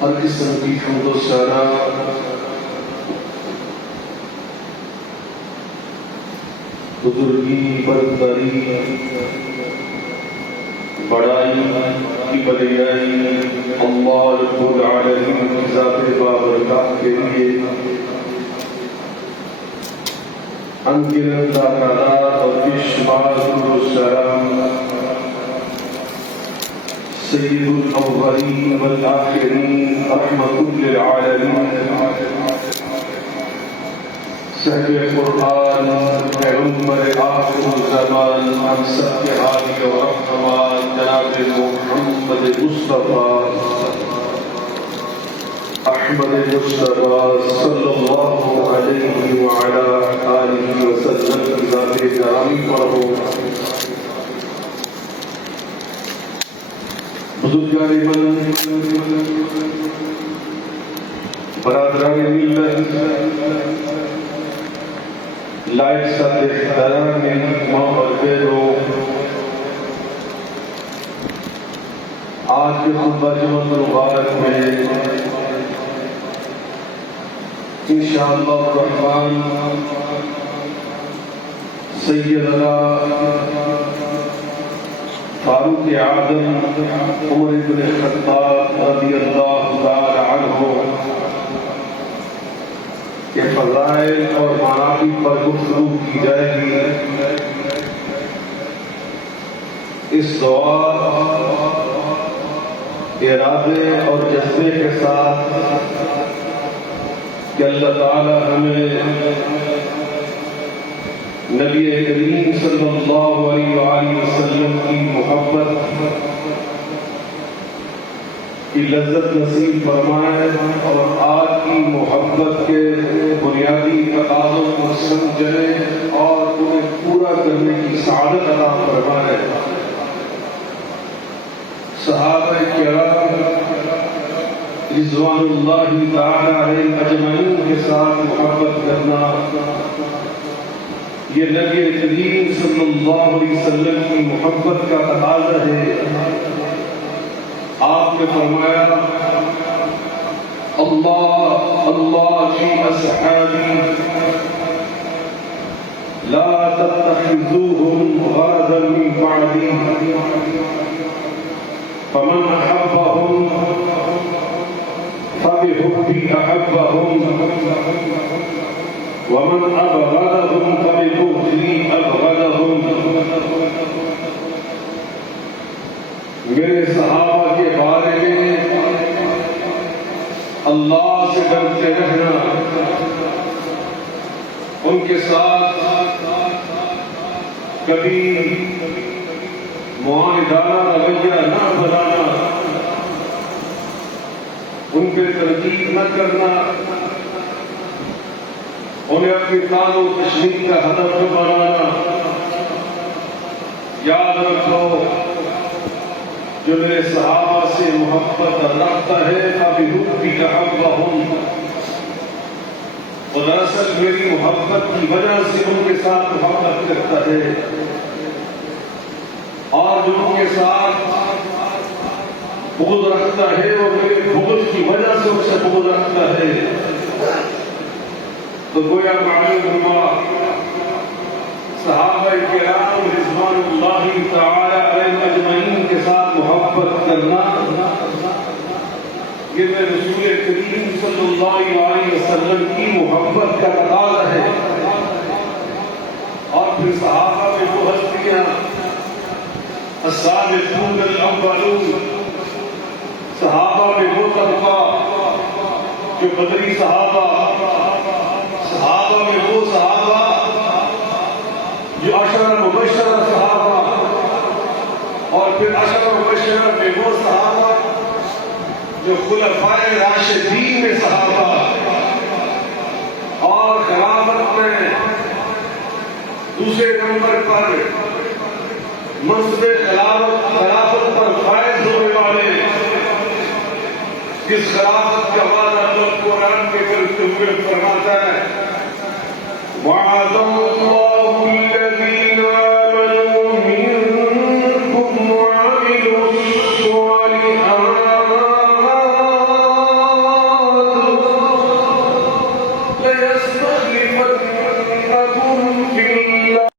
ہر قسم کی حمد و ثنا بزرگی برتری بڑائی کی بڑائی اللہ رب العالمین کی ذات بابرکات کے لیے انگنت تعالی اور بشمار السلام سید الاولین والآخرین رحمۃ للعالمین صاحب قرآن پیغمبر آخر الزمان ہم سب کے حامی و رحمان جناب محمد مصطفیٰ احمد مصطفیٰ صلی اللہ علیہ وعلی آلہ وسلم کی ذات گرامی پر ہو. بزرگان من، برادران ملت، لائق ساتھ احترام ماں اور بہنوں، آج کے خطبہ جمعۃ المبارک میں انشاءاللہ الرحمن سیدنا فاروق اعظم عمر بن خطبہ رضی اللہ تعالی عنہ کے فضائل اور مناقب پر گفتگو کی جائے گی. اس دعا ارادے اور جذبے کے ساتھ کہ اللہ تعالی ہمیں نبی کریم صلی اللہ علیہ وآلہ وسلم کی محبت کی لذت نصیب فرمائے اور آپ کی محبت کے بنیادی تقاضوں کو سمجھنے اور انہیں پورا کرنے کی سعادت عطا فرمائے. صحابہ کرام رضوان اللہ تعالی علیہم اجمعین کے ساتھ محبت کرنا یہ نبی کریم صلی اللہ علیہ وسلم کی محبت کا تقاضا ہے. آپ نے فرمایا اللہ اللہ فی اصحابی لا تتخذوهم غرضا من بعدی فمن احبهم فبحبی احبهم ومن ابغضهم فببغضی ابغضهم. میرے صحابہ کے بارے میں اللہ سے ڈرتے رہنا، ان کے ساتھ کبھی معاندانہ رویہ نہ بنانا، ان پہ تنقید نہ کرنا، انہیں اپنی تعالی و تشریح کا ہدف بنانا. یاد رکھو جو میرے صحابہ سے محبت رکھتا ہے فبحبی احبهم، اور دراصل میری محبت کی وجہ سے ان کے ساتھ محبت کرتا ہے، اور جو ان کے ساتھ بغض رکھتا ہے وہ میرے بغض کی وجہ سے ان سے بغض رکھتا ہے. تو گویا معلوم ہوا صحابہ کرام رضوان اللہ تعالی علیہم اجمعین کے ساتھ محبت کرنا یہ میں رسول کریم صلی اللہ علیہ وسلم کی محبت کا تقاضا ہے. اور پھر صحابہ میں وہ ہستیاں السابقون الاولون، صحابہ میں وہ طبقہ جو بدری صحابہ میں وہ صحابہ جو عشرہ مبشرہ صحابہ، اور پھر عشرہ مبشرہ میں وہ صحابہ جو خلفائے راشدین میں صحابہ، اور خلافت میں دوسرے نمبر پر منصب خلافت پر فائز ہونے والے، جس خلافت کا وعدہ اللہ قرآن میں کرتے ہوئے فرماتا ہے وعد اللہ الذین آمنوا منکم وعملوا الصالحات ليستخلفنكم في الأرض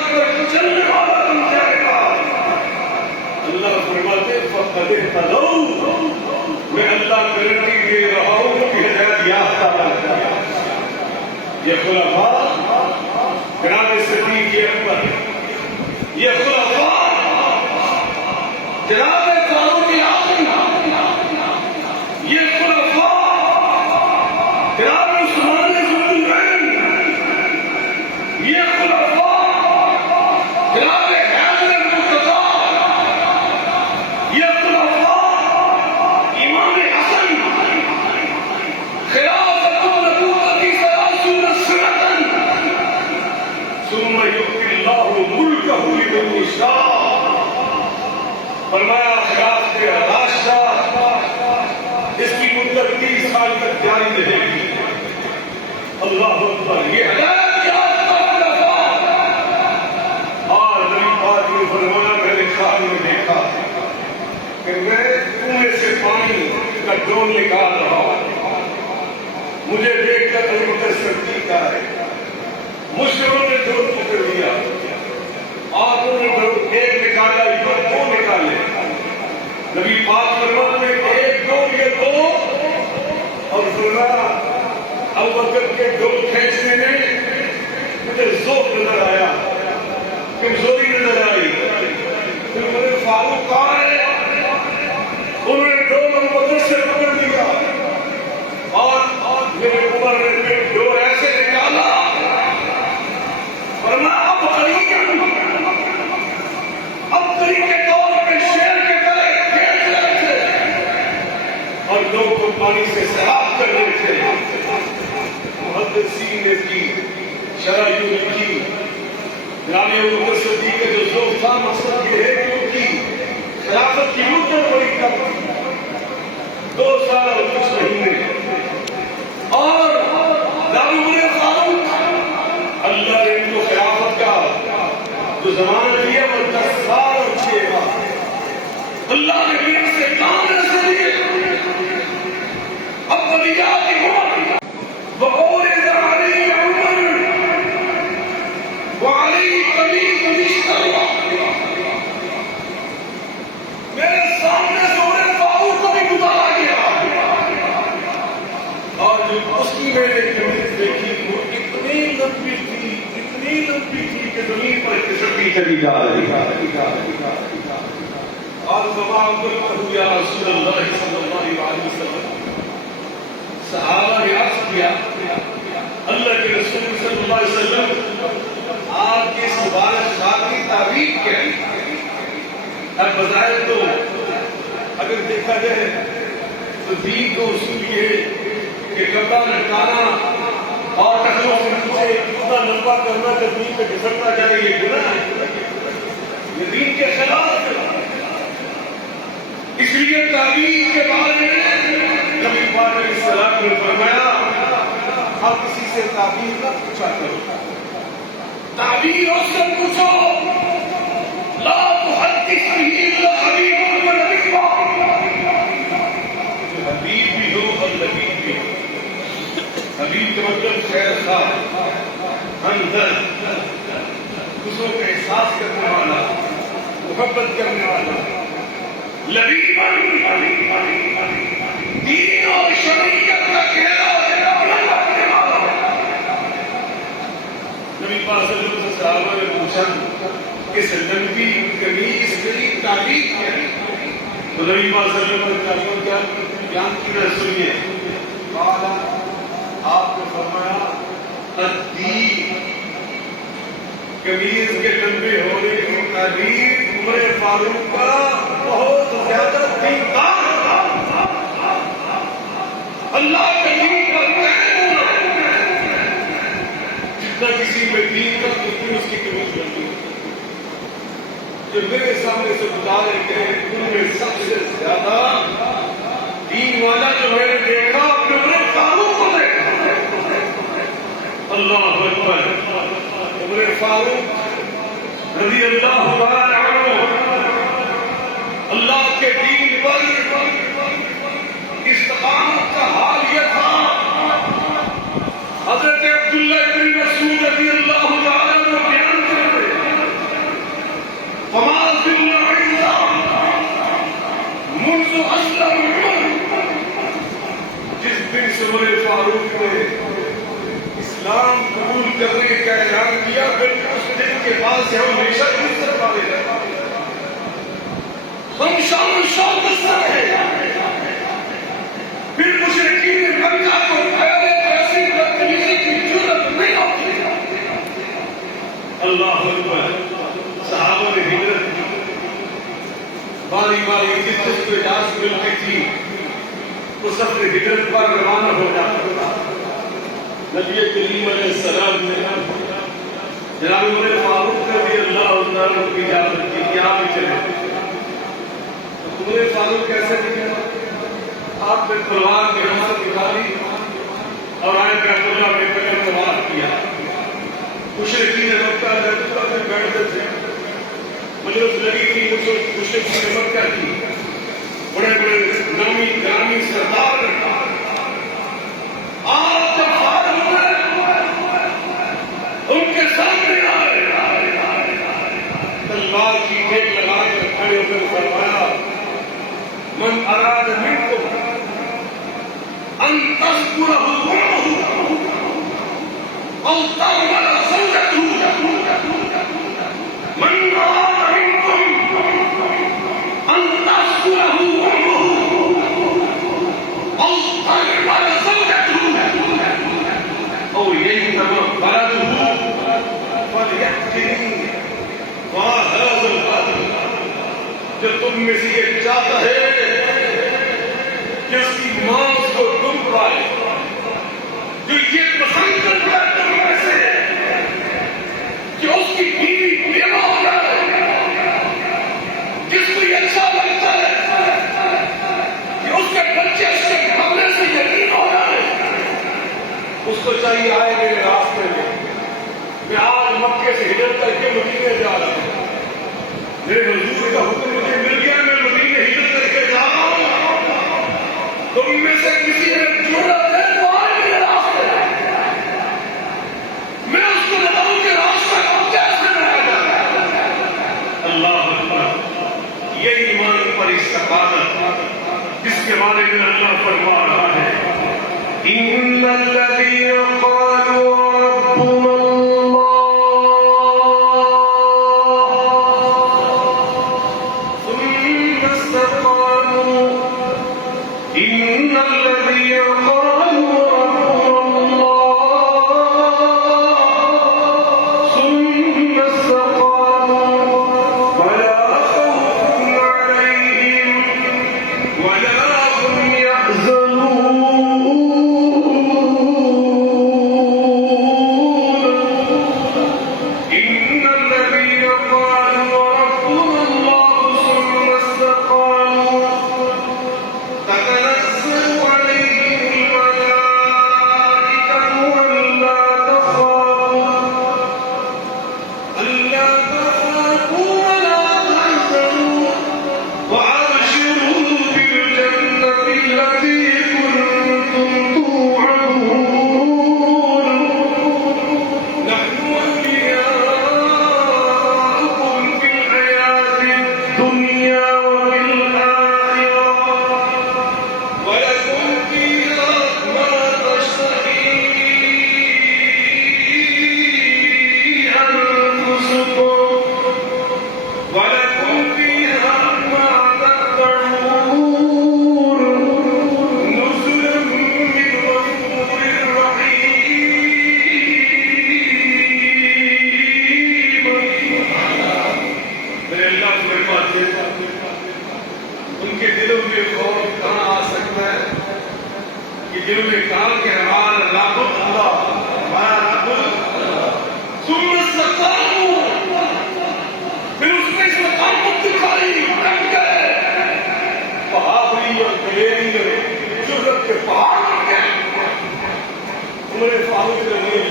سنت پر چلنے والا بن جائے گا. اللہ فرماتے فقد اہتدوا، میں اللہ گارنٹی دے رہا ہوں کہ ہدایت یافتہ بن جائے. یہ خلفاء جناب صدیق اکبر، یہ خلفاء جناب فاروق اعظم، یہ خلفاء جناب عثمان ذو النورین، یہ خلفاء جناب حیدر مرتضیٰ، یہ خلفاء امام حسن، خلافۃ النبوۃ 30 سنة ثم یؤتی اللہ ملکہ لمن یشاء. فرمایا خلافت راشدہ اس کی مدت 30 سال تک جاری رہے گی. اللہ اکبر. یہ ہدایت یافتہ خلفاء. اور نبی پاک نے فرمایا میں نے خواب میں دیکھا کہ میں کنویں سے پانی کا ڈول نکال رہا ہوں. مجھے دیکھ کر ابو بکر صدیق آئے، مشرکوں نے ڈول پکڑ لیا اور انہوں نے ڈول ایک نکالا، دو نکالے. نبی پاک فرماتے ہیں ایک دو یہ دو، اور فرمایا ابو بکر کے ڈول کھینچنے میں مجھے ذوق نظر آیا، کمزوری نظر آئی. پھر میرے فاروق کہاں ہے؟ انہوں نے ڈول ابو بکر سے پکڑ لیا اور میرے عمر نے ڈول ایسے نکالا. فرمایا اب قریب کے طور پہ شیر کے گلے کھینچ رہے تھے اور لوگوں کو پانی سے سیراب کر رہے تھے. محدثین نے کی شرح یوں لکھی جناب ابو بکر صدیق کا جو ذوق تھا، مقصد یہ ہے کہ ان کی خلافت کی مدت بڑی کم تھی، 2 سال اور کچھ مہینے. اور دارالعلوم فاروق اللہ نے ان کو خلافت کا جو زمانہ دیا وہ 10 سال اور 6 ماہ. اللہ نے بھی ان سے کام ایسے دیے. اب ولیات کی عمر وعورض علی عمر وعلی قمیص مشتبہ. میرے سامنے سورہ فاروق کو بھی گزارا گیا اور جو اس کی میں نے قمیص دیکھی وہ اتنی لمبی تھی کہ زمین پر کسرتی چلی جا رہی ہے. اور زمان کو یا رسول اللہ صلی اللہ علیہ وسلم، صحابہ نے عرض کیا اللہ کے رسول صلی اللہ علیہ وسلم آپ کی اس مبارک شاہ کی تعریف کیا ہے؟ اب بظاہر تو اگر دیکھا جائے تو دین کو اصول یہ کہ کپڑا لٹکانا اور ٹخنوں سے نیچے اتنا لمبا کرنا کہ دین پہ گھسٹنا جائے یہ گناہ ہے، یہ دین کے خلاف ہے. اس لیے تعلیم کے بارے میں نبی پاک علیہ السلام نے فرمایا آپ کسی سے تعبیر نہ پوچھا کرو، تعبیر اس سے پوچھو لا تحدث به الا حبیب و نبی. حبیب بھی ہو اور نبی بھی ہو. حبیب کا مطلب خیر خواہ، ہمدرد، دوسروں کا احساس کرنے والا، محبت کرنے والا. لبیب دین اور شریعت کا گہرا رکھنے والا. نبی پاک صلی اللہ علیہ وسلم صحابہ نے پوچھا کہ لمبی قمیص کی تعریف کیا ہے؟ تو نبی پاک صلی اللہ علیہ وسلم کیا بیان کیا سنیے. آپ نے فرمایا الدین، قمیص کے لمبے ہونے کی تعریف عمر فاروق کا بہت زیادہ دیندار تھا. اللہ کے دین کا جتنا کسی میں دین کا اتنی اس کی قمیص لمبی ہوتی. جو میرے سامنے سے گزارے گئے ان میں سب سے زیادہ دین والا جو میں نے دیکھا اپنے عمر فاروق کو دیکھا. اللہ اکبر. عمر فاروق رضی اللہ عنہ اللہ کے دین پر استقامت کا حال یہ تھا. حضرت عبداللہ بن مسعود رضی اللہ عنہ بیان کرتے دن سے عمر فاروق نے اسلام قبول کرنے کا اعلان کیا، پھر اس دن کے بعد سے ہم ہمیشہ عزت والے رہے، ہم شان و شوکت سے رہے۔ پھر مشرکین مکہ کو پہلے ایسی بدتمیزی کی جرأت نہیں ہوتی۔ اللہ اکبر، صحابہ نے ہجرت کی، باری باری جس جس کو اجازت ملتی تھی وہ سفر ہجرت پر روانہ ہو جاتا تھا۔ نبی کریم علیہ السلام نے جناب عمر فاروق رضی اللہ عنہ کی اجازت کی کہ آپ بھی چلیں۔ عمر فاروق کیسے دکھے؟ آپ نے تلوار کی رمت نکالی اور آئے بیت اللہ میں قدم طواف کیا۔ مشرکین مکہ درگاہ میں بیٹھتے تھے، مجلس لگی تھی مشرکین مکہ کی، بڑے بڑے نامی گرامی سردار آپ جب فارغ ہوئے ان کے سامنے آئے، تلوار کی ٹیک لگا کر کھڑے ہو کر فرمایا من اراد منکم ان تذکرہ او تعمل زوجته من اراد منکم ان تذکرہ او تعمل زوجته او یتم ولده فلیأتنی وهذا القدر۔ جو تم میں سے یہ چاہتا ہے کہ اس کی ماں اس کو تم پائے، جو یہ پسند کرتا ہے تم میں سے کہ اس کی بیوی بیوہ ہو جائے، جس کو یہ اچھا لگتا ہے کہ اس کے بچے اس کے حملے سے یقین ہو جائے، اس کو چاہیے آئے میرے راستے میں آج مکے سے ہجرت کر کے مدینے جا رہا ہوں، میرے حضور کا حکم مجھے مل گیا، میں مدینے ہجرت کر کے جا رہا ہوں، تم میں سے کسی نے جرأت ہے تو آئے میرے راستے، میں اس کو بتاؤں کہ راستہ کیسے رہا جائے۔ اللہ اکبر، یہ ایمان پر استقامت جس کے بارے میں اللہ فرما رہا ہے ان الذین قالوا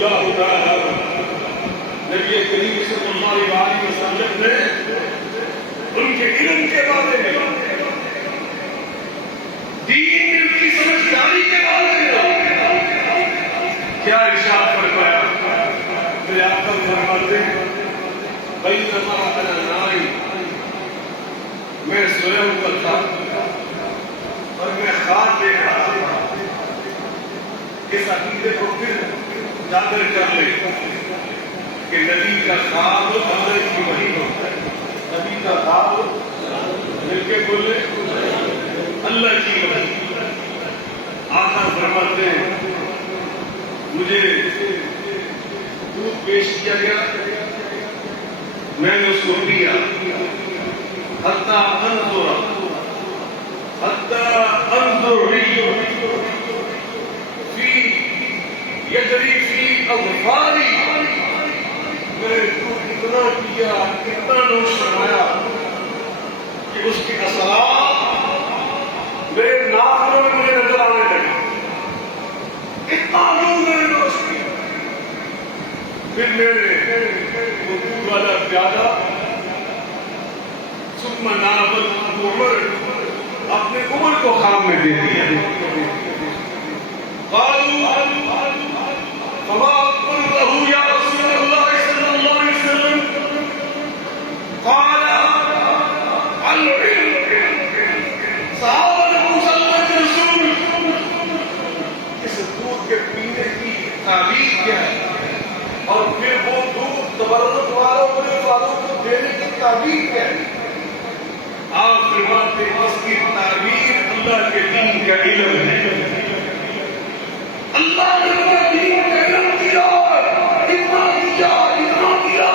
ربنا نبی کریم صلی اللہ علیہ وسلم نے ان کے علم کے بارے میں، دین کی سمجھداری کے بارے میں کیا ارشاد فرمایا؟ میرے آقا فرماتے ہیں بینما انا نائم، میں سویا ہوا تھا اور میں خواب دیکھ رہا تھا اس عقیدے کو پھر اجاگر کر لے کہ نبی کا خواب اللہ کی وحی ہوتا ہے. نبی کا خواب مل کے بولے اللہ کی وحی. آقا فرماتے ہیں مجھے دودھ پیش کیا گیا, میں نے اس کو پیا, حتی انظر فی یجری فی اظفاری. میں نے دودھ اتنا پیا, اتنا نوش فرمایا کہ اس کے اثرات میرے ناخنوں میں مجھے نظر آنے لگے. اتنا دودھ میں نے نوش کیا. پھر میں نے وہ دودھ والا پیالہ ثم ناولت عمر, اپنے عمر کو خواب میں دے دیا. قالوا فما قلته یا رسول اللہ صلی اللہ علیہ وسلم, قال العلم. صحابہ نے پوچھا اللہ کے رسول اس دودھ کے پینے کی تعبیر کیا ہے, اور پھر وہ دودھ تبرک والوں کو فاروق کو دینے کی تعبیر کیا ہے؟ آپ فرماتے ہیں اس کی تعبیر اللہ کے دین کا علم ہے. اللہ نے ہمیں دین کا علم دیا, اتنا دیا, اتنا دیا.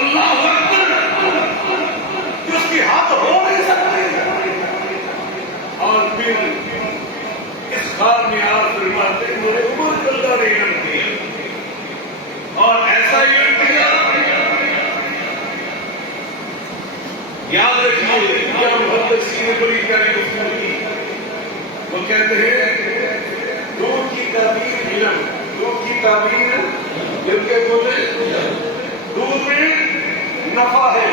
اللہ اکبر, کہ اس کی حد ہو نہیں سکتی. اور پھر اس خواب میں آپ فرماتے ہیں مجھے عمر کو اللہ نے علم دیا, اور ایسا علم دیا. یاد رکھیے یہ محدثین نے بڑی پیاری گفتگو کی. وہ کہتے ہیں دودھ کی تعبیر علم, دودھ کی تعبیر علم کے بولے دودھ میں نفع ہے,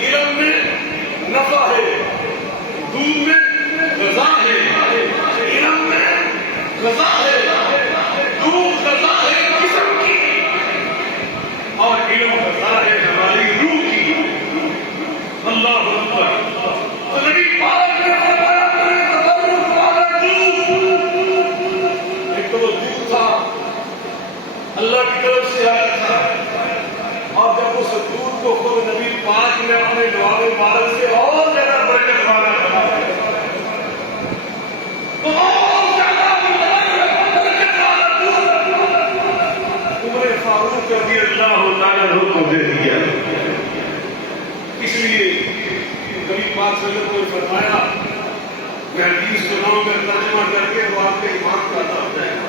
علم میں نفع ہے, دودھ میں غذا ہے, علم میں غذا ہے, دودھ غذا ہے جسم کی, اور علم غذا ہے ہماری روح کی. اللہ اکبر. تو نبی پاک نے فرمایا تبرک والا دودھ, ایک تو وہ دودھ تھا اللہ کی طرف سے آیا تھا, اور جب اس دودھ کو خود نبی پاک نے اپنے لواب مبارک سے اور زیادہ برکت والا بنایا, تو اور زیادہ برکت والا دودھ عمر فاروق رضی اللہ تعالیٰ عنہ کو دے دیا. اس لیے نبی پاک صلی اللہ علیہ وسلم نے فرمایا, میں حدیث سناؤں گا ترجمہ کر کے وہ آپ کے ایمان کا عطا ہو جائے گا.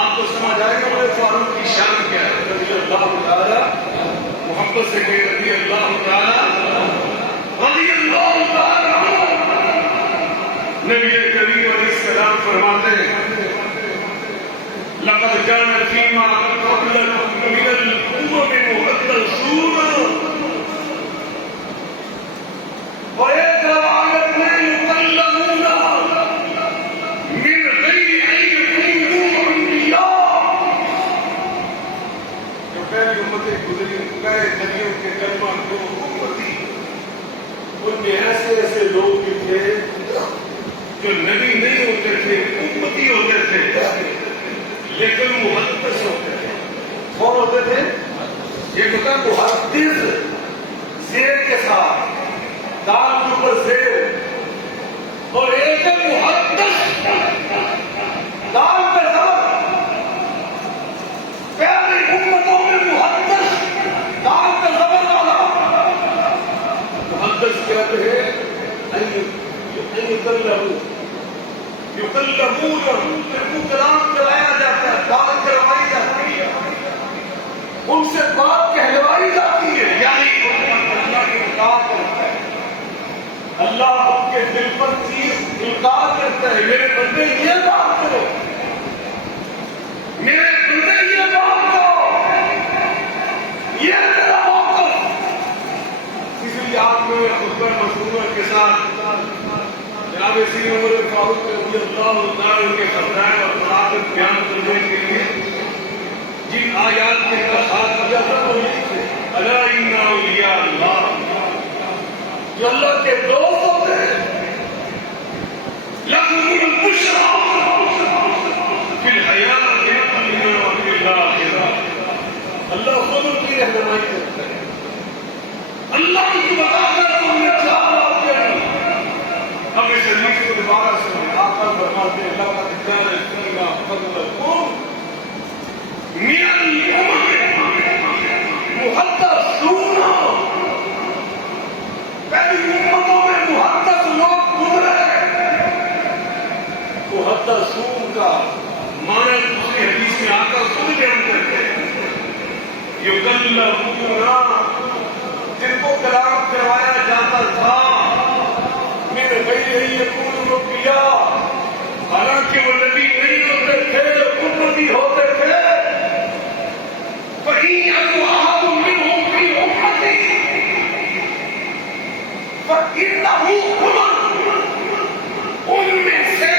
آپ کو سمجھ آئے گا عمر فاروق کی شان کیا ہے. رضی اللہ تعالیٰ, محبت سے کہ رضی اللہ تعالیٰ, رضی اللہ تعالیٰ. نبی کریم علیہ السلام فرماتے ہیں لقد كان فيما قبلكم من الأمم محدثون. اور ایک روایت میں یکلمون من غیر ان یکونوا انبیاء. جو پہلی امتیں گزری, پہلے نبیوں کے کلمہ کو امتی, ان میں ایسے ایسے لوگ بھی تھے جو نبی نہیں ہوتے تھے, امتی ہوتے تھے, لیکن محدث ہوتے تھے. کون ہوتے تھے؟ ایک ہوتا محدث زیر کے ساتھ, دال کے اوپر زیر, اور ایک محدث دال پہ زبر. پہلی امتوں میں محدث دال پہ زبر والا. محدث کہتے ہیں یکلمون, ان کو کلام کرایا جاتا ہے, بات کروائی جاتی ہے, ان سے بات کہلوائی جاتی ہے, یعنی اللہ کی اطاعت کرتا ہے. اللہ ان کے دل پر چیز انکار کرتا ہے, میرے بندے یہ بات کرو, میرے بندے یہ بات کرو, یہ میرا موقف. اسی لیے آپ نے خطبہ مشہور کے ساتھ جناب سید عمر فاروق رضی اللہ تعالیٰ کے خطرائے اور طاقت بیان کرنے کے لیے جن آیات کے انتخاب کیا تھا وہ یہ تھے, الا ان اولیاء اللہ, جو اللہ کے دوست ہوتے ہیں, لہم الملک محدثون، پہلی امتوں میں محدث لوگ گزرے. محدثون کا معنی دوسری حدیث میں آ کر خود بیان کرتے ہیں. یکلمون، جن کو کلام کروایا جاتا تھا من غیر یکون نبیا، حالانکہ وہ نبی نہیں ہوتے تھے، امتی ہوتے تھے. فَإِن يَكُ أَحَدٌ مِّنْهُمْ فِي أُمَّتِي فَإِنَّهُ أُمَمٌ، ان میں سے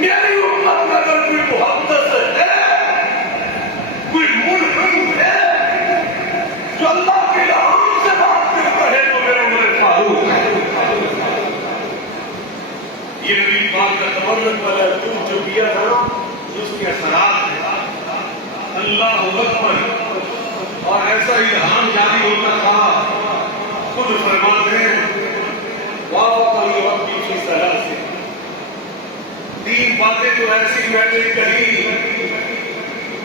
میری امت میں اگر کوئی محدث ہے، کوئی ملحد ہے جو اللہ کے الہام سے بات کرتا ہے، تو میرا عمر فاروق ہے. یہ نبی پاک کا تبرک والا دودھ جو کیا تھا اس کے اثرات ہے. اللہ اکبر. اور ایسا ہی الہام جاری ہوتا تھا. خود فرماتے ہیں وَوَقَعَ رَبِّي فِي ثَلَاثٍ، تین باتیں جو ایسی میں نے کہی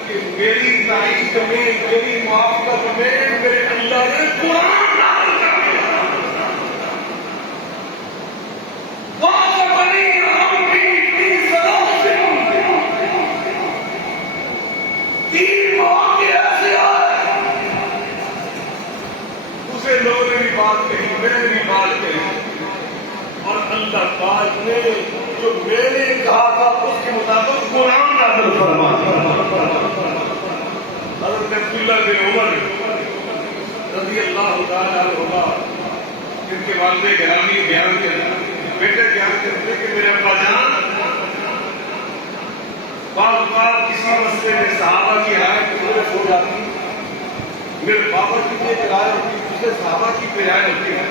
کہ میری تائید میں، میری موافقت میں میرے اللہ نے قرآن نازل کر دیا. وَوَقَعَ رَبِّي فِي ثَلَاثٍ، تین مواقع ایسے آئے اسے لوگوں نے بھی بات کہی، میں نے بھی بات کہی، اور اللہ پاک نے جو میں نے کہا تھا اس کے مطابق قرآن نازل فرمایا. حضرت عبداللہ بن عمر رضی اللہ تعالی عنہ، جن کے والد گرامی بیان کرتے، بیٹے بیان کرتے کہ میرے ابا جان بعض بار کسی مسئلے میں صحابہ کی رائے مختلف ہو جاتی، میرے بابا کی ایک رائے ہوتی، دوسرے صحابہ کی بھی رائے ہوتی ہے،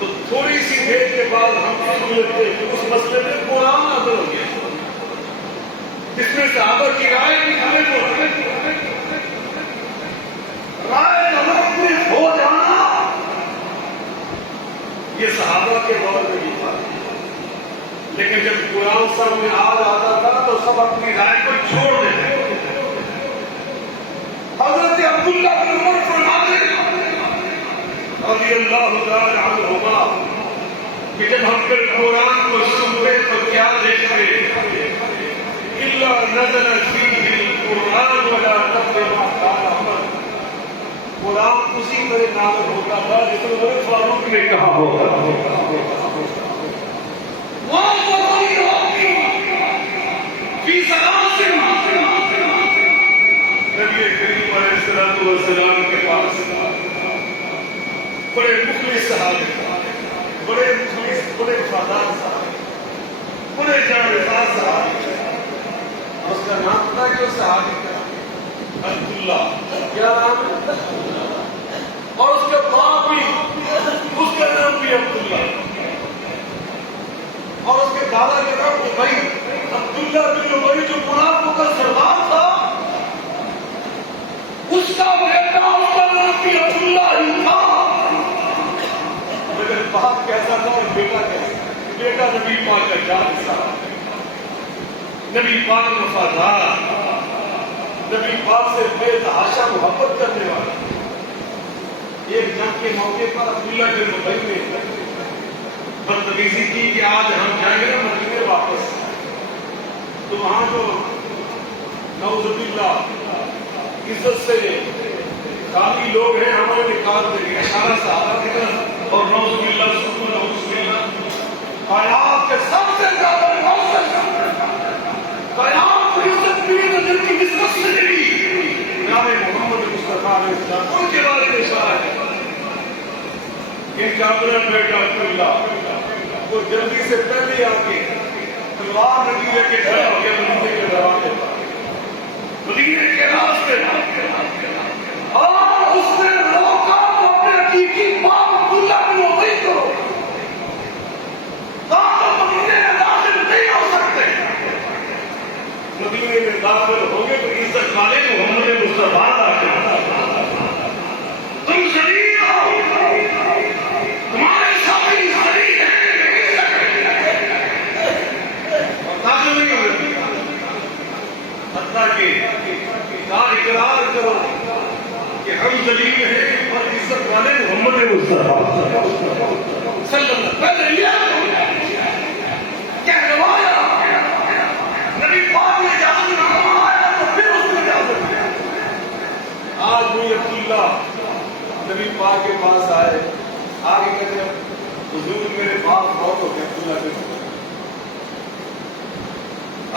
تو تھوڑی سی دیر کے بعد ہم سن لیتے کہ اس مسئلے میں قرآن نازل ہو گیا جس میں صحابہ کی رائے بھی ہمیں رائے مختلف ہو جانا یہ صحابہ کے دور میں بھی تھا. لیکن جب قرآن سامنے آ جاتا تھا تو سب اپنی رائے کو چھوڑ دیتے. حضرت عبداللہ بن عمر فرماتے رضی اللہ تعالی عنہما کہ جب ہم پھر قرآن کو سنتے تو کیا دیکھتے؟ الا نزل فیہ القرآن ولا نزل ما قال عمر، قرآن اسی طرح نازل ہوتا تھا جس میں عمر فاروق نے کہا ہوگا. فی ثلاث، نبی کریم علیہ الصلوۃ والسلام کے پاس بڑے مخلص صحابی، بڑے مخلص، بڑے وفادار صحابی، بڑے جانبدار صحابی. اس کا نام تھا کہ اس صحابی کا عبداللہ، کیا نام ہے؟ اور اس کا باپ بھی، اس کا نام بھی عبداللہ، اور اس کے دادا کا نام ابی. عبداللہ بن ابی جو منافقوں کا سردار تھا، اس کا بیٹا، اس کا نام بھی عبداللہ ہی تھا. لیکن باپ کیسا تھا اور بیٹا کیسا؟ بیٹا نبی پاک کا جان تھا، نبی پاک وفادار، نبی پاک سے بے تحاشا محبت کرنے والا. ایک جنگ کے موقع پر عبداللہ بن ابی نے بدتمیزی کی کہ آج ہم جائیں گے نا مدینے واپس، تو وہاں جو نعوذ باللہ عزت سے خالی لوگ ہیں ہمارے نکال دیں گے، سارا صحابہ کی طرف، اور نعوذ باللہ سکون نعوذ باللہ کائنات کے سب سے زیادہ کائنات کی عزت بھی جن کی عزت سے ملی جناب محمد مصطفیٰ علیہ السلام، ان کے بارے میں اشارہ ہے. ان کا اپنا بیٹا عبداللہ وہ جلدی سے پہلے آ کے تلوار نبی لے کے کھڑا ہو گیا مدینے کے دروازے پر، مدینے کے راستے، اور اس نے روکا تو اپنے حقیقی باپ عبداللہ بن ابی کو، کہا مدینے میں داخل نہیں ہو سکتے. مدینے میں داخل ہو گئے تو عزت والے محمد مصطفیٰ داخل، تم شریف ہو، تمہارے ساتھی شریف ہیں، حتیٰ کہ اقرار کرو ذلیل ہیں اور عزت والے محمد مصطفیٰ صلی اللہ علیہ وسلم کہلوایا نبی پاک نے اجازت فرمایا تو پھر اس نے اجازت دیا. آج بھی عبداللہ نبی پاک کے پاس آئے, آگے کہتے ہیں حضور میرے باپ بہت ہو گئے عبداللہ کے.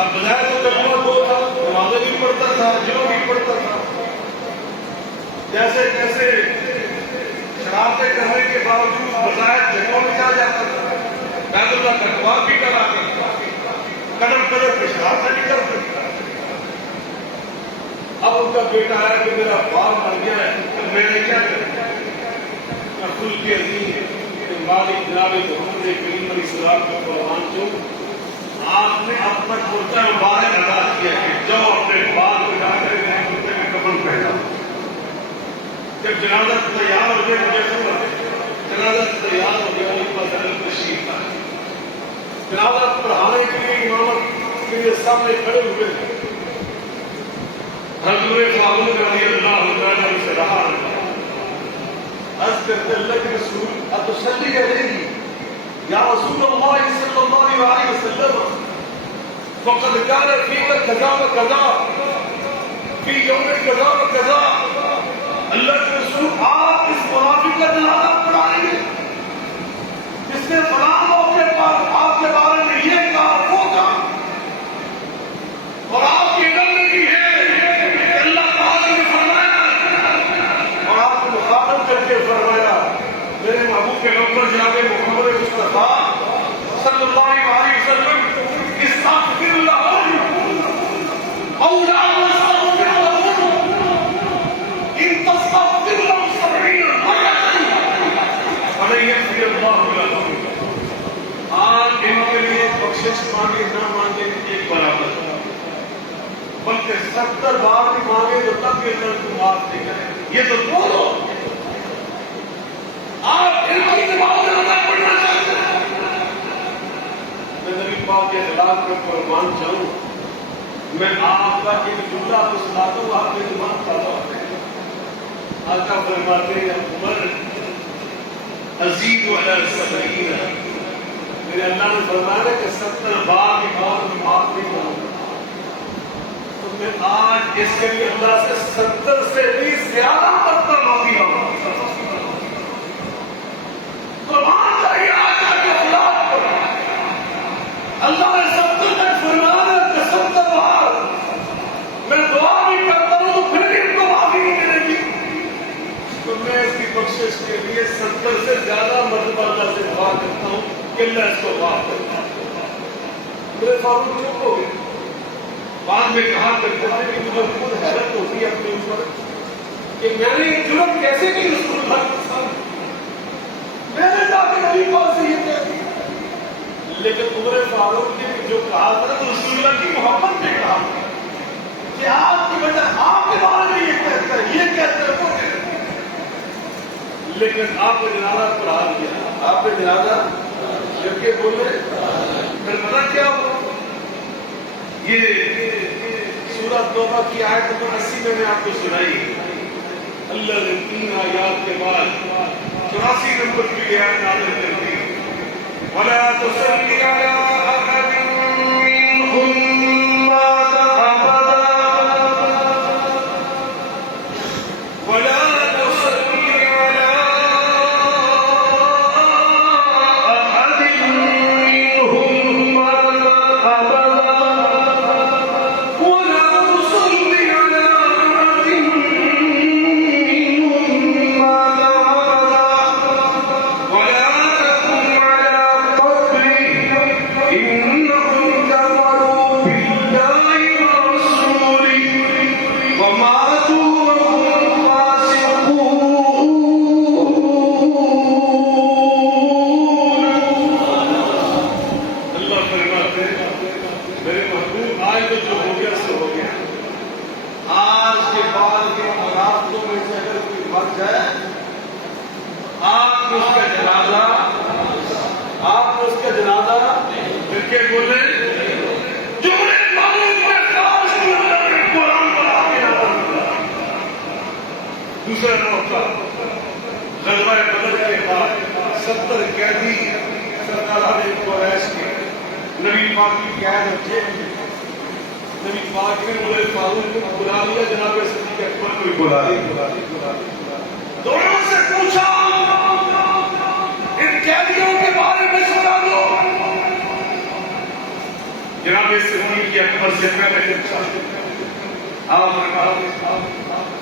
اب بجائے تو کلمہ دو تھا, نمازیں بھی پڑھتا تھا, جو بھی پڑھتا تھا, جیسے جیسے شرارتیں کرنے کے باوجود بظاہر جگہوں میں جا جاتا تھا, بیت اللہ کا طواف بھی کرا کرتا, قدم قدم پہ شرارتیں بھی کرتا تھا. اب ان کا بیٹا ہے کہ میرا باپ مر گیا ہے, میں نے کیا کروں؟ کل کے عظیم مالک جناب محمد کریم علیہ السلام کو قربان چوں, آپ نے اپنا کرتا مبارک ادا کیا کہ جو اپنے بال بنا کر کرتے میں کفن پہنا. جب جنازہ تیار ہو گیا, مجھے خبر ہے جنازہ تیار ہو گیا, تشریف آئے جنازہ پڑھانے کے لیے امامت کے لیے سامنے کھڑے ہوئے ہیں. حضرت فاروق رضی اللہ عنہ سے رہا عرض کرتے اللہ کے رسول اتصلی علیہ یا رسول اللہ صلی اللہ علیہ وسلم فقد كان فيك كذا وكذا في يوم كذا وكذا. اللہ کے رسول آپ اس منافق کا جنازہ پڑھائیں گے جس نے فلاں موقع پر آپ کے بارے میں یہ کہا وہ کہا, اور آپ کی علم میں بھی ہے کہ اللہ تعالی نے فرمایا, اور آپ کو مخاطب کر کے فرمایا میرے محبوب کے نوکر جناب محمد مصطفیٰ صلی اللہ علیہ وسلم استغفر لهم او لا تستغفر لهم ان تستغفر لهم 70 مرة فلن يغفر الله لهم. آج ان کے لیے بخشش مانگے نہ مانگے ایک برابر, بلکہ 70 بار بھی مانگے تو تب بھی اللہ کو معاف نہیں کرے. یہ تو بولو آپ ان کی نماز ادا پڑھنا چاہتے ہیں. میں نبی پاک کے خلاف میں قربان جاؤں, میں آپ کا ایک جملہ تو سنا دوں, آپ کے دماغ پیدا ہوتے ہیں. آقا فرماتے ہیں عمر عزیز علی السبعین, میرے اللہ نے فرمایا کہ 70 بار کی موت میں معاف نہیں کروں گا. تو میں آج اس کے لیے اللہ سے 70 سے بھی زیادہ مرتبہ معافی مانگوں. قربان چاہیے آقا کے خلاف. اللہ نے 70 تک فرمایا کہ 70 بار میں دعا بھی کرتا ہوں تو پھر بھی ان کو معافی نہیں ملے گی. تو میں اس کی بخشش کے لیے 70 سے زیادہ مرتبہ اللہ سے دعا کرتا ہوں کہ اللہ اس کو معاف کرتا ہے. میرے فاروق چپ ہو گئے. بعد میں کہا کرتے تھے کہ مجھے خود حیرت ہوتی ہے اپنے اوپر کہ میں نے یہ جرم کیسے کی رسول اللہ کے ساتھ, میں نے جا کے نبی پاک سے یہ کہہ دیا. لیکن عمر فاروق نے جو کہا تھا تو رسول اللہ کی محبت نے کہا کہ آپ کی وجہ آپ کے بارے میں یہ کہتا ہے, یہ کہتا ہے, وہ کہتا ہے. لیکن آپ نے جنازہ پڑھا دیا, آپ نے جنازہ جب کے بولے پھر پتہ کیا ہوا. یہ سورہ توبہ کی آیت نمبر 80 میں نے آپ کو سنائی. اللہ نے 3 آیات کے بعد 84 نمبر کی آیت نازل کر دی. وَلَا تُصَلِّ عَلَىٰ أَحَدٍ مِّنْهُم مَّاتَ أَبَدًا وَلَا تُصَلِّ عَلَىٰ أَحَدٍ مِّنْهُم مَّاتَ أَبَدًا وَلَا تُصَلِّ عَلَىٰ أَحَدٍ مِّنْهُم مَّاتَ أَبَدًا وَلَا تَقُمْ عَلَىٰ إنهم كفروا بالله ورسوله وماتوا وهم فاسقون. اللہ فرماتے ہیں میرے محبوب آج تو جو ہو گیا سو ہو گیا. آج کے بعد کے حالاتوں میں سے اگر کوئی مر جائے آپ کو اس کا جنازہ پھر کے بولے جملے معلوم میں خاص قرآن بنا کے دوسرا موقع غزوہ بدر کے بعد 70 قیدی سردار قریش کے نبی پاک کی قید رکھے، نبی پاک نے مولوی فاروق کو بلا لیا، جناب صدیق اکبر کو بلا لیا، دونوں سے پوچھا ان قیدیوں کے بارے میں سنا دو۔ جناب صدیق اکبر سے پہلے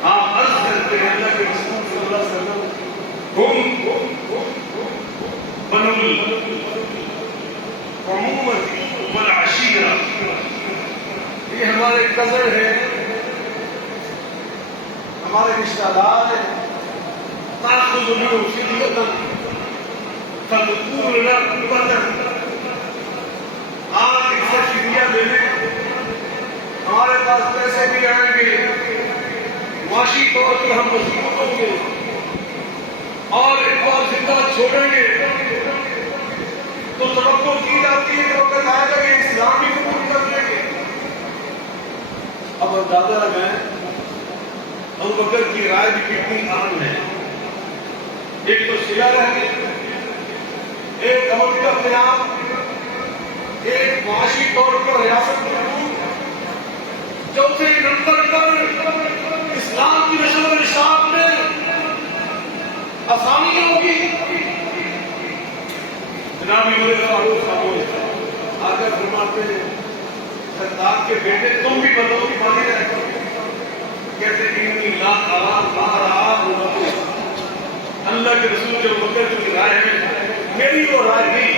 آپ عرض کرتے ہیں اللہ کے رسول صلی اللہ علیہ وسلم بنو العمومۃ والعشیرہ، یہ ہمارے کزن ہیں، ہمارے رشتہ دار ہیں، تاخذ منهم فدیۃ تذکر لنا بدر، آپ اس سے فدیہ لے لیں، ہمارے پاس پیسے بھی آئیں گے، معاشی طور پر ہم مضبوط ہوں گے، اور ایک بار زندہ چھوڑیں گے تو توقع کی جاتی ہے کہ وقت آئے گا کہ اسلام بھی قبول کر لیں گے۔ اب اندازہ لگائیں ابو بکر کی رائے بھی کتنی اہم ہے، ایک تو شیعہ رہے، ایک امن کا قیام، ایک معاشی طور پر ریاست مضبوط، چوتھے نمبر پر اسلام کی نشر و ارشاد میں آسانی ہوگی۔ جناب مولوی فاروق صاحب آ کر فرماتے ہیں سردار کے بیٹے تم بھی بدلو کی مانی رہے، کہتے انی لا رہا اللہ کے رسول جو بکر کی رائے ہے میری وہ رائے نہیں،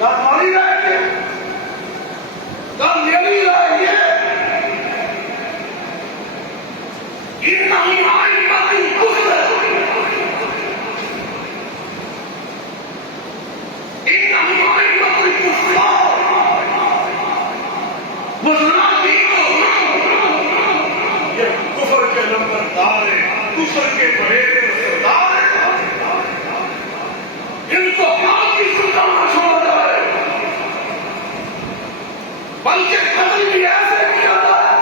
ہماری رائے ہے، میری رائے یہ کفر کے نمبردار ہیں، کفر کے بڑے سردار ہیں، ان کو آپ کی سنتا نہ چھوڑا جائے، بلکہ قتل بھی ایسے کیا جائے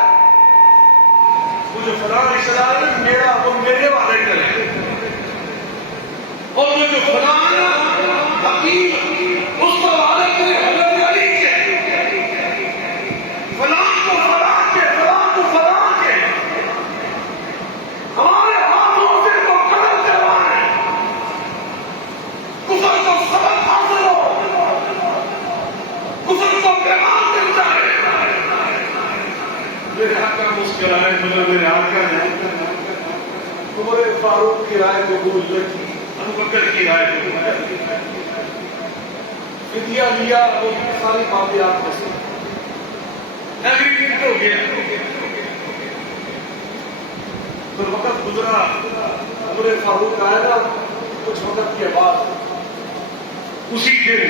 مجھے فلاں رشتہ دار ہے میرا وہ میرے والے کرے، اور مجھے فلاں حقیق اس کو والے کرے حضرت علی کے، فلاں کو فلاں کے، فلاں کو فلاں کے، ہمارے ہاتھوں سے کو قتل کروائیں، کفر کو سبق حاصل ہو، کفر کو پیغام ملتا ہے۔ میرے آقا مسکرائے، مطلب میرے آقا نے عمر فاروق کی رائے قبول نہ کی، ابو بکر کی رائے قبول کی، فدیہ لیا، وہ ساری باتیں آپ کو سن ایگریمنٹ ہو گیا، تو وقت گزرا، عمر فاروق آیا نا کچھ وقت کے بعد، اسی دن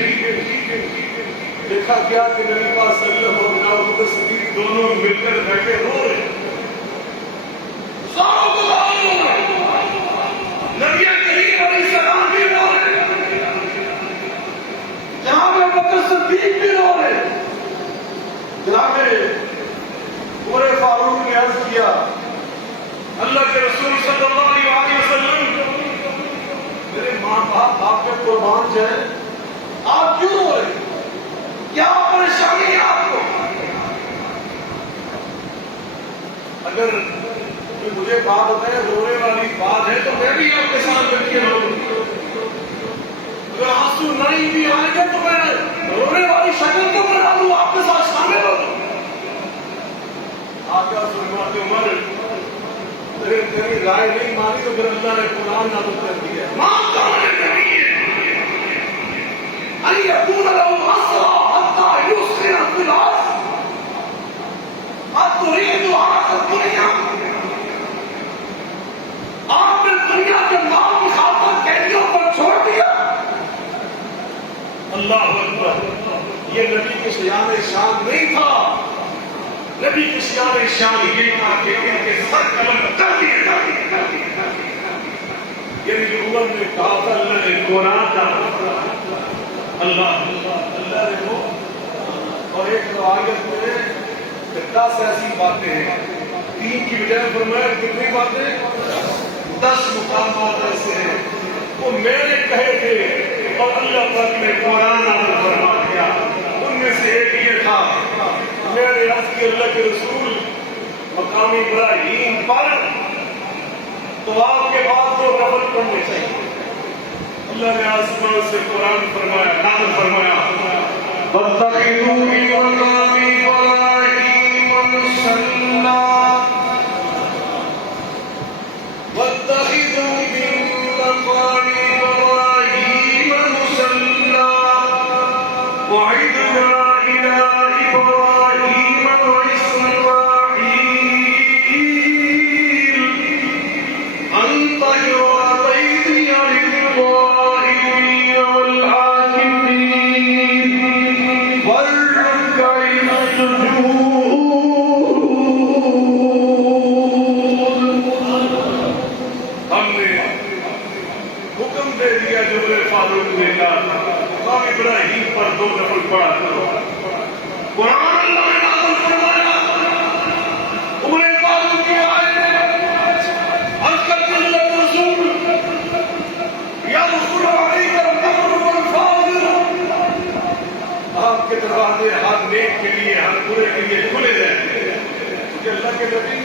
دیکھا گیا کہ نبی پاک صلی اللہ علیہ وسلم اور صدیق دونوں مل کر بیٹھے رو رہے، ساروں کو رو رہے، نبی کریم علیہ السلام بھی رو رہے، جناب ابوبکر صدیق بھی رو رہے۔ جناب عمر فاروق نے عرض کیا اللہ کے رسول صلی اللہ علیہ وسلم میرے ماں باپ آپ کے قربان جائیں، آپ کیوں رو رہے، کیا پریشانی ہے آپ کو؟ اگر مجھے بات بتائے رونے والی بات ہے تو میں بھی آپ کے ساتھ مل کے رو لوں، اگر آنسو نہیں بھی آئیں گے تو میں رونے والی شکل کو بنا لوں، آپ کے ساتھ شامل ہو لوں۔ آقا فرماتے عمر تیری رائے نہیں مانی تو پھر اللہ نے قرآن نازل کر دیا، ماں کون نبی ہے ان یکون له اسرى حتى يسخن في الارض اتريد عرض الدنيا، آپ نے دنیا کے مال کی خاطر قیدیوں پر چھوڑ دیا۔ اللہ اکبر، یہ نبی کی شان شان نہیں تھا، نبی کی شان شان یہ تھا کہ ان کے سر قلم کر دیے جاتے، یہ جو عمر نے کہا تھا اللہ نے قرآن کا اللہ نے وہ، اور ایک روایت میں 10 ایسی باتیں ہیں تین کی بجائے فرمایا کتنی باتیں؟ 10 مقامات ایسے ہیں وہ میں نے کہے تھے اور اللہ پاک نے قرآن نازل فرما دیا. ان میں سے ایک یہ تھا میں نے عرض کی اللہ کے رسول مقام ابراہیم پر تو آپ کے بعد جو نفل پڑھنے چاہیے. اللہ نے آسمان سے قرآن فرمایا نازل فرمایا وَاتَّخِذُوا مِن مَّقَامِ إِبْرَاهِيمَ مُصَلًّى وَاتَّخِذُوا مِن مَّقَامِ إِبْرَاهِيمَ مُصَلًّى وَعِهِدْنَا إِلَىٰ إِبْرَاهِيمَ وَإِسْمَاعِيلَ أَن طَهِّرَ بَيْتِيَ لِلطَّائِفِينَ وَالْعَاكِفِينَ وَالرُّكَّعِ السُّجُودِ. ہم نے حکم دے دیا جو فاروق نے کہا مقام ابراہیم پر 2 نفل پڑھا کرو. قرآن اللہ نے نازل فرمایا عمر فاروق کی آیت عرض کرتے اللہ رسول یا رسول علیہ الامر والفاضل آپ کے دروازے ہر نیک کے لیے ہر برے کے لیے کھلے رہتے ہیں کیونکہ اللہ کے نبی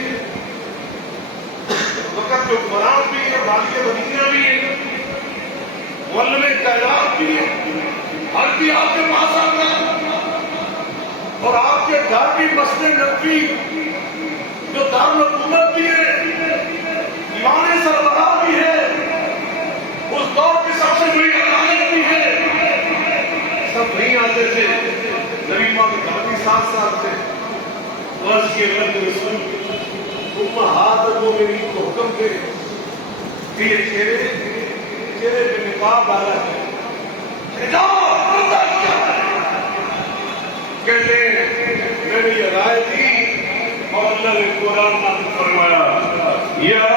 وقت جو قرآن بھی ہے باقی مدینہ بھی ہے معلم کائنات بھی ہے ہر بھی آپ کے پاس آتا ہے اور آپ کے گھر کی مسجد نبوی جو دارالحکومت بھی ہے ایمان سربراہ بھی ہے اس دور کی سب سے بڑی عدالت بھی ہے سب نہیں آتے تھے. نبی پاک کے گھر بھی ساتھ تھے. عرض کے اللہ کے رسول امہات کو میری کو حکم دے کہ یہ چہرے پہ نقاب ڈالا ہے کہتے میں نے یہ رائے دی اور اللہ نے قرآن نازل فرمایا یا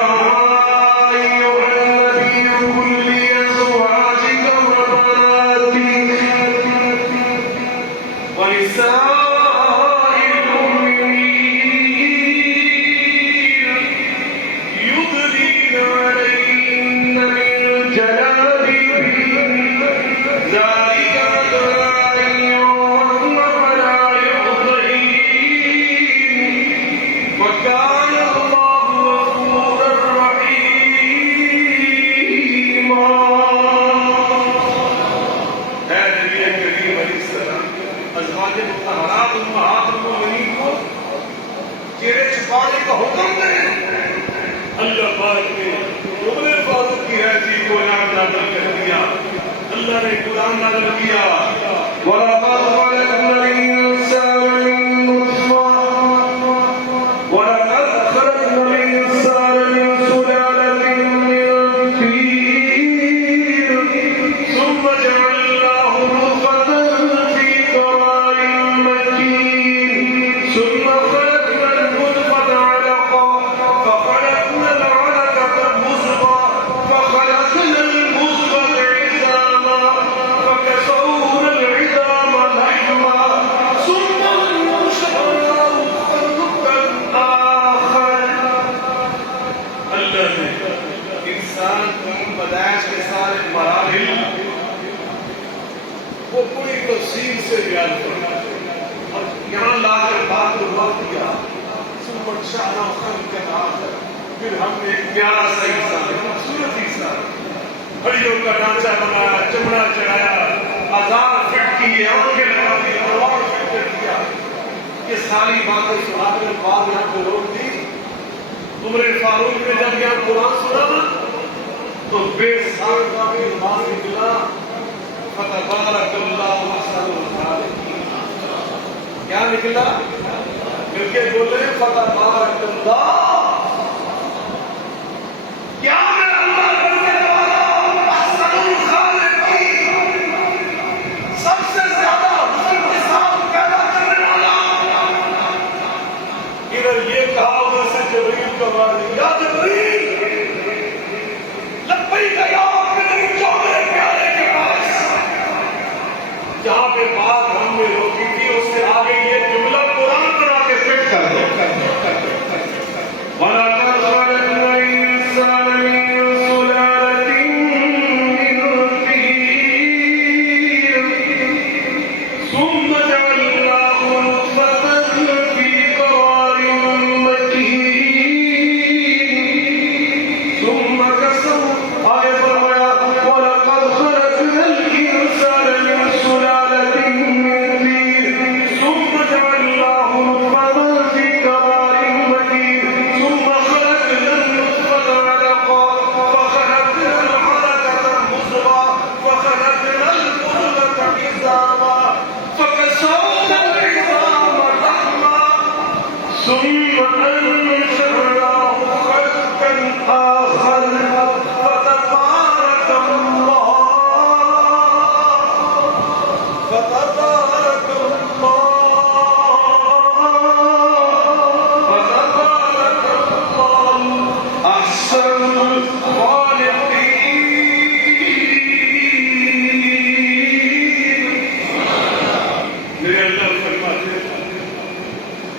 ایھا النبی قل لأزواجک وبناتک ونساء اللہ نے قرآن نازل کیا وَلَقَدْ خَلَقْنَا الْإِنسَانَ مِن نُّطْفَةٍ وَلَقَدْ خَلَقْنَا الْإِنسَانَ مِن سُلَالَةٍ مِّن طِينٍ ثُمَّ جَعَلْنَاهُ نُطْفَةً فِي قَرَارٍ مَّكِينٍ ثُمَّ خَلَقْنَا النُّطْفَةَ عَلَقَةً فَخَلَقْنَا الْعَلَقَةَ مُضْغَةً فَخَلَقْنَا الْمُضْغَةَ عِظَامًا فَكَسَوْنَا الْعِظَامَ لَحْمًا ثُمَّ أَنشَأْنَاهُ خَلْقًا آخَرَ. اللہ نے انسان کی پیدائش کے سارے مراحل وہ پوری تفصیل سے بیان کرنا اور یہاں لا کر بات کو وقت دیا ثم أنشأْنَاهُ خَلْقًا آخَرَ. پھر ہم نے ایک پیارا سا انسان خوبصورت انسان ہڈیوں کا ڈھانچہ بنایا چمڑا چڑھایا آزار فٹ کیے آنکھیں لگا دی اور فٹ کر دیا. یہ ساری باتیں سنا کر بعد یہاں کو روک دی. عمر فاروق نے جب یہاں قرآن سنا تو بے سال کا بھی باز نکلا فتبارک اللہ احسن الخالقین. کیا نکلا؟ مل کے بولے فتبارک اللہ. کیا میں اللہ کرنے والا احسن الخالقین سب سے زیادہ حسن کے ساتھ پیدا کرنے والا. ادھر یہ کہا ادھر سے جبریل کا آواز یا جبریل لبیک یا میرے جو میرے پیارے کے پاس. جہاں پہ بات ہم نے روکی تھی اس سے آگے یہ جملہ قرآن بنا کے فٹ کر دو. ثم أنشأناه خلقا آخر فتبارك الله أحسن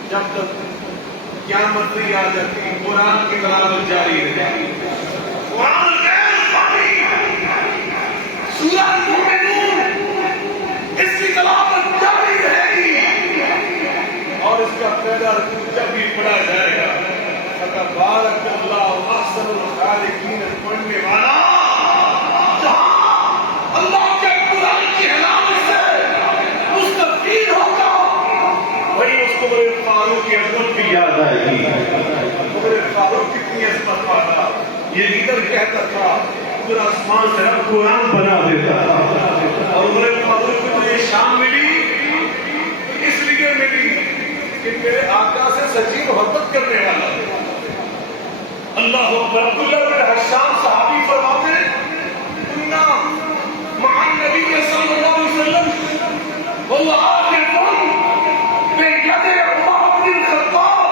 جب تک قیامت نہیں آ جاتی قرآن کی تلاوت جاری رہے گی. قرآن سورہ مومنون اس کی تلاوت جاری رہے گی اور اس کا پہلا رکوع جب بھی پڑھا جائے گا تبارک اللہ احسن الخالقین پڑھنے والا جہاں اللہ کے قرآن کی حلاوت سے مستفید ہوگا وہی اس کو میرے فاروق کی عظمت بھی یاد آئے گی. میرے فاروق کتنی عظمت والا یہ ادھر کہتا تھا پورا آسمان سے رب قرآن بنا دیتا تھا اور میرے فاروق کو یہ شان ملی اس لیے ملی کہ میرے آقا سے سچی محبت کرنے والا. اللہ اکبر. عبداللہ بن حشام صحابی فرماتے کنا مع النبی صلی اللہ علیہ وسلم واللہ آخر بید عمر بن الخطاب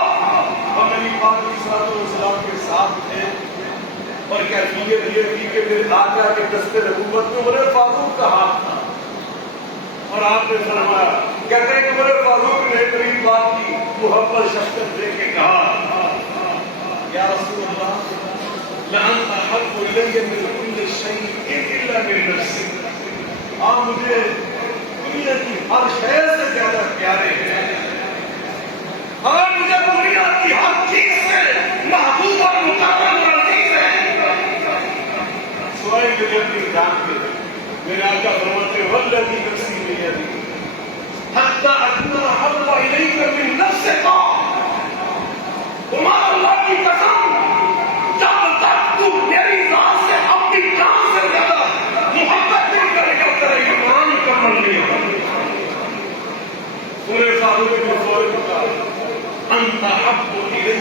اور نبی پاک صلی اللہ علیہ وسلم کے ساتھ تھے اور کیفیت یہ تھی کہ میرے آقا کے دست نبوت میں عمر فاروق کا ہاتھ تھا اور آپ نے فرمایا کہتے ہیں کہ عمر فاروق نے نبی پاک کی محبت شفقت دیکھ کے کہا یا رسول اللہ لأنت أحب إلي من كل شيء إلا من نفسي. آپ مجھے دنیا کی ہر شے سے زیادہ پیارے ہیں اور مجھے دنیا کی ہر چیز سے محبوب اور مقرر اور عزیز ہے. سوائے میرے اپنی جان کے میرے آقا فرماتے ہیں والذی نفسی بیدی حتی أكون أحب إليك من نفسك. عمر اللہ کی قسم جب تک تو میری ذات سے اپنی جان سے زیادہ محبت نہیں کرے گا تیرا ایمان مکمل نہیں ہوگا. عمر فاروق نے فوراً کہا انت احب الی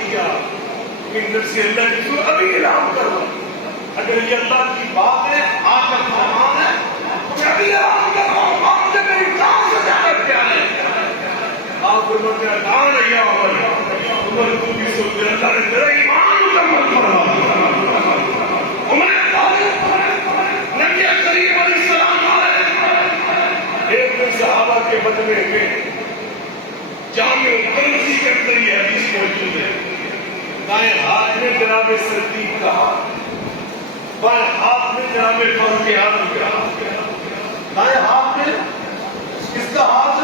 من نفسی. اللہ کی تو ابھی اعلان کرو اگر یہ اللہ کی بات ہے آپ کا فرمان ہے تو میں ابھی اعلان کروں آپ سے میری جان سے زیادہ پیارے ہیں. آپ کو میں اعلان ہے یا عمر کو بھی سنتے اللہ نے تیرا ایمان مکمل فرما. عمر نبی کریم علیہ السلام علیہ ایک دن صحابہ کے مجمع میں جامع الترمذی کے اندر یہ حدیث موجود ہے. دائیں ہاتھ میں جناب صدیق کا ہاتھ بائیں ہاتھ میں جناب فاروق اعظم کا ہاتھ. دائیں ہاتھ میں کس کا ہاتھ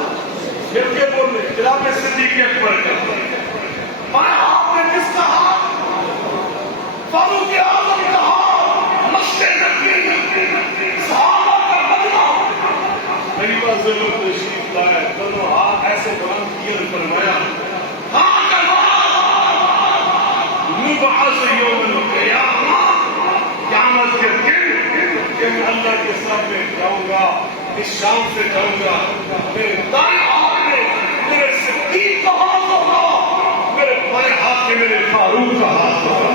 مل کے بول رہے جناب صدیق اکبر کا. بائیں ہاتھ میں کس کا ہاتھ فاروق اعظم کا ہاتھ. مسجد نبوی صحابہ کا مجمع میری بات ضرور تشریف لائے دونوں ہاتھ ایسے بلند کیے اور فرمایا ہاں کروا نبعث یوم القیامہ قیامت کے دن کہ میں اللہ کے سامنے جاؤں گا اس شام سے جاؤں گا میرے دائیں ہاتھ میں میرے صدیق کا ہاتھ ہوگا میرے بائیں ہاتھ میں میرے فاروق کا ہاتھ ہوگا.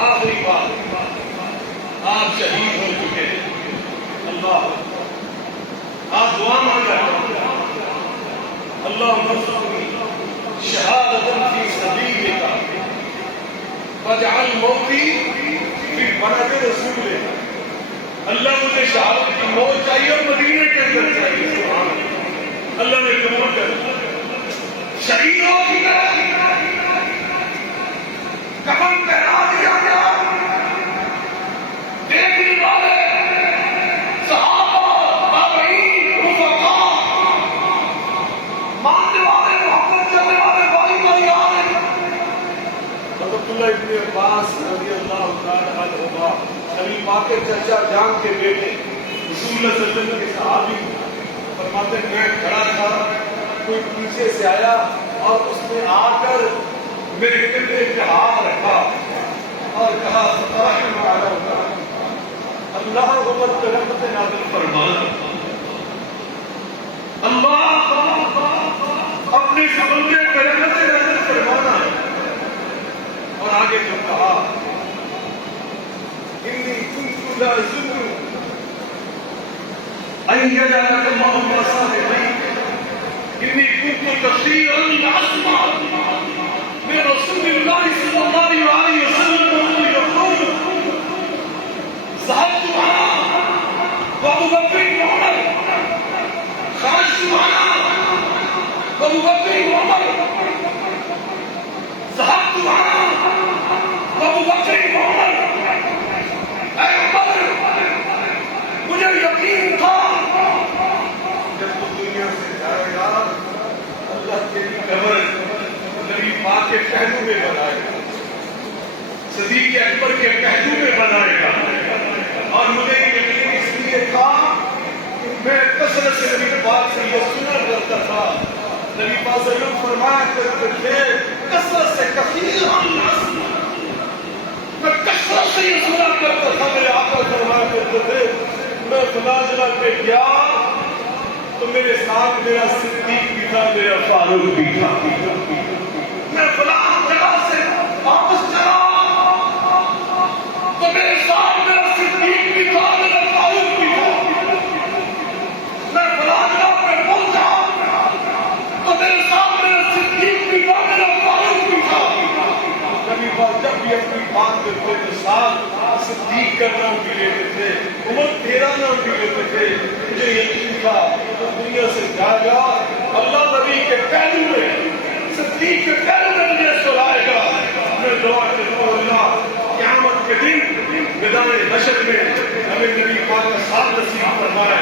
آخری بات آپ شہید ہو چکے اللہ آپ دعا مانگ رہے ہیں اللہم ارزقنی شہادۃ فی سبیلک واجعل موتی فی بلد رسولک. اللہ مجھے شہادت کی موت چاہیے اور مدینے کے اندر چاہیے. سبحان اللہ. اللہ نے قبول کر شہید ہو چکے کفن پہنا دیا گیا. دیکھنے والے صحابہ تابعین رفقاء ماننے والے محبت کرنے والے بھائی بھائی آئے. حضرت اللہ ابن عباس رضی اللہ تعالی عنہ نبی پاک کے چچا جان کے بیٹے رسول اللہ صلی اللہ علیہ وسلم کے صحابی فرماتے ہیں میں کھڑا تھا کوئی پیچھے سے آیا اور اس نے آ کر میرے کندھے پہ ہاتھ رکھا اور کہا رحم اللہ اللہ رحمت رحمت نازل فرما. اللہ اپنے اس بندے پہ رحمت فرمانا. اور آگے جو کہا انی کنت لا اظن ان یجعلک اللہ مع صالحین انی کنت کثیرا اسمع من رسول اللہ صلی اللہ علیہ وسلم یقول ذهبت معنا وابو بکر وعمر خرجت معنا وابو بکر وعمر ذهبت معنا وابو بکر وعمر. اے عمر مجھے یقین تھا جب تو دنیا سے جائے گا اللہ تیری قبر نبی پاک کے پہلو میں بنائے گا, صدیق اکبر کے پہلو میں بنائے گا. اور مجھے یقین اس لیے تھا کہ میں کثرت سے نبی پاک سے یہ سنا کرتا تھا. نبی پاک صلی اللہ علیہ وسلم فرمایا کرتے تھے کثرت سے کثیر میں کثرت سے یہ سنا کرتا تھا. میرے آقا فرمایا کرتے تھے میں فلاں جگہ پہ گیا تو میرے ساتھ میرا صدیق بھی تھا, میرا فاروق بھی تھا. میں فلاں جگہ سے واپس چلا تو میرے ساتھ میرا صدیق بھی تھا, میرا فاروق بھی تھا. میں فلاں جگہ پہ پہنچا تو میرے ساتھ میرا صدیق بھی تھا, میرا فاروق بھی تھا. کبھی بات جب بھی اپنی بات کرتے تو ساتھ صدیق کا نام بھی لیتے تھے, عمر تیرا نام بھی لیتے تھے. مجھے یقین تھا دنیا سے جائے گا اللہ نبی کے پہلو میں صدیق کے پہلو میں مجھے سلائے گا. میں دعا کرتا ہوں اللہ قیامت کے دن میدان حشر میں ہمیں نبی پاک کا ساتھ نصیب فرمائے.